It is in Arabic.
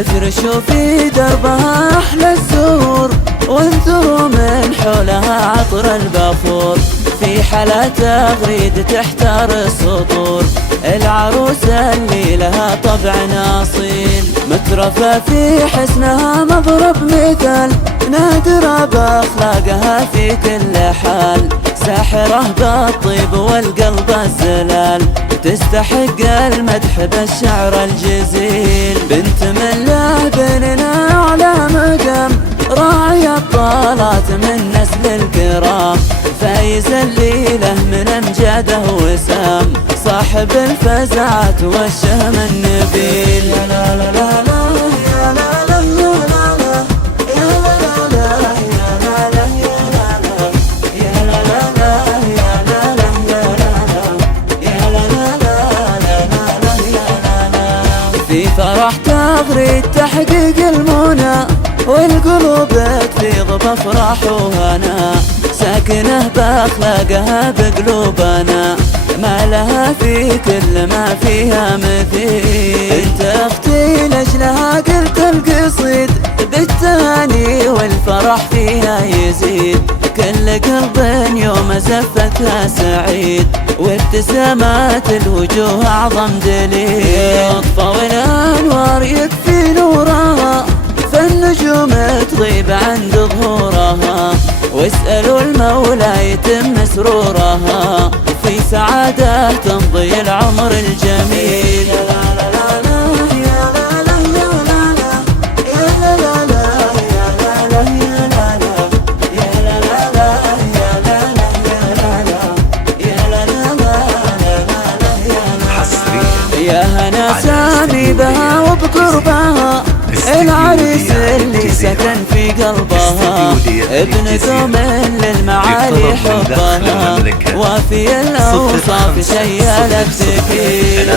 افرشوا في دربها أحلى الزهور، وانثروا من حولها عطر البخور. في حلا تغريد تحتار السطور، العروسة اللي لها طبع أصيل، مترفة في حسنها مضرب مثال، نادرة بأخلاقها في كل حال، ساحرة بالطيب والقلب الزلال، تستحق المدح بالشعر الجزيل. بنت من له بيننا على مقام، راعي الطالات من نسل الكرام، فايز الليلة من أمجاده وسام، صاحب الفزعات والشهم النبيل. يا لا لا لا لا يا لا لا يا لا لا يا لا لا يا لا لا يا لا لا يا لا لا يا لا. في فرح تغريد تحقيق المنى، والقلوب تفيض بافراح وهنا، ساكنه باخلاقها بقلوبنا، ما لها في كل ما فيها مثيل. انت اختي لاجلها قلت القصيد بالتهاني، والفرح فيها يزيد، كل قلب يوم زفتها سعيد، وابتسامات الوجوه اعظم دليل. اطفوا الانوار يكفي نورها، فالنجوم تغيب عند ظهورها، واسألوا المولى يتم سرورها، في سعادة تمضي العمر الجميل. يا لا لا لا يا لا لا يا لا لا يا لا لا يا لا لا يا لا لا يا لا لا يا لا. يا هنا سامي بها وبقربها، العريس اللي سكن في قلبها، ابن دوم للمعالي حبها، وفي الأوصاف شيالة تكيل.